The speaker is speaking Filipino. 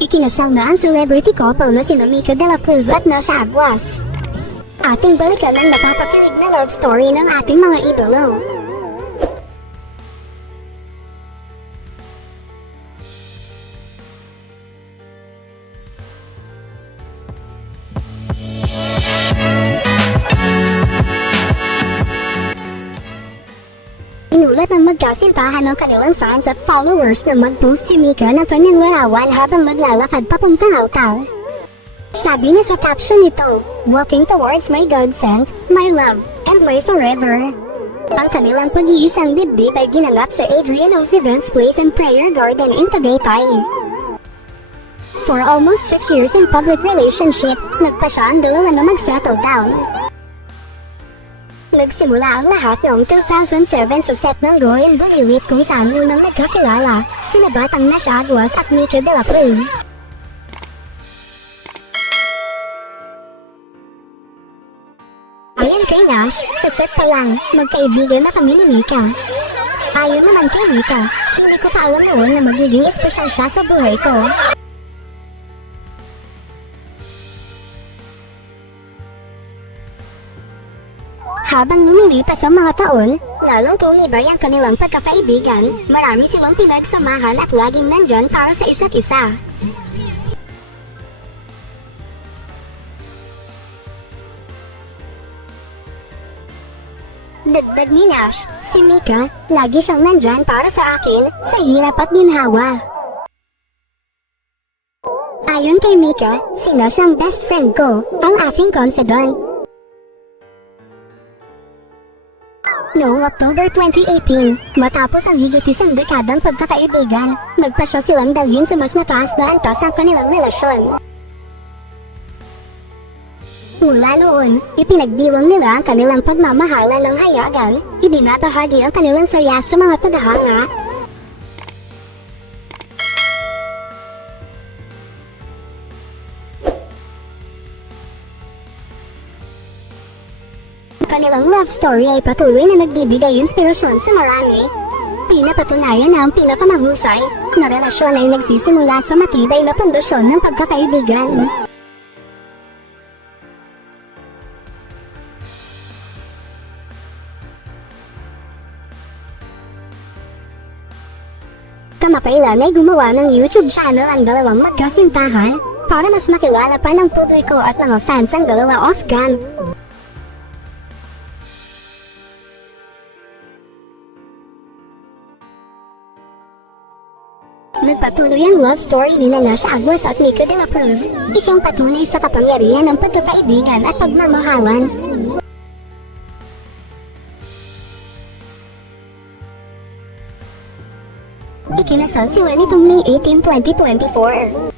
Ikinasal na ang celebrity couple na sina Mika de la Cruz at Nasha Aguas. Ating balikan ang napapakilig na love story ng ating mga idolo. Inulat ng magkasintahan ng kanilang fans at followers na mag-post si Mika ng kanyang larawan habang maglalakad papuntang altar. Sabi niya sa caption nito, "Walking towards my godsend, my love, and my forever." Ang kanilang pag-iisang dibdib ay ginanap sa Adriano's Events Place and Prayer Garden in Tagaytay. For almost 6 years in public relationship, nagpasya ang dalawa na mag-settle down. Nagsimula ang lahat noong 2007 sa set ng Go in Bulilit kung saan unang nagkakilala, sina Batang Nasha Aguas at Mika de la Cruz. Ayon kay Nash, sa set pa lang, magkaibigan na kami ni Mika. Ayon naman kay Mika, hindi ko pa alam noon na magiging espesyal siya sa buhay ko. Habang lumilipas ang mga taon, lalong tumibay ang kanilang pagkakaibigan, marami silang pinagsamahan at laging nandyan para sa isa't isa. Dagdag ni Nash, si Mika, lagi siyang nandyan para sa akin, sa hirap at ginhawa. Ayon kay Mika, si Nash ang best friend ko, ang aking confidant. Noong October 2018, matapos ang higit isang dekadang pagkakaibigan, nagpasya silang dalhin sa mas mataas na antas ang kanilang relasyon. Mula noon, ipinagdiwang nila ang kanilang pagmamahalan ng hayagan, ibinabahagi ang kanilang saya sa mga tagahanga. Kanilang love story ay patuloy na nagbibigay inspirasyon sa marami. Pinapatunayan na ang pinakamahusay na relasyon ay nagsisimula sa matibay na pundasyon ng pagkakaibigan. Kamakailan ay gumawa ng YouTube channel ang dalawang magkasintahan para mas makilala pa ng publiko at mga fans ang dalawa off-cam. Nagpatuloy ang love story ni Nasha Aguas at Mika de la Cruz, isang patunay sa kapangyarihan ng pagkakaibigan at pagmamahalan. Ikinasal sila nitong May 18, 2024.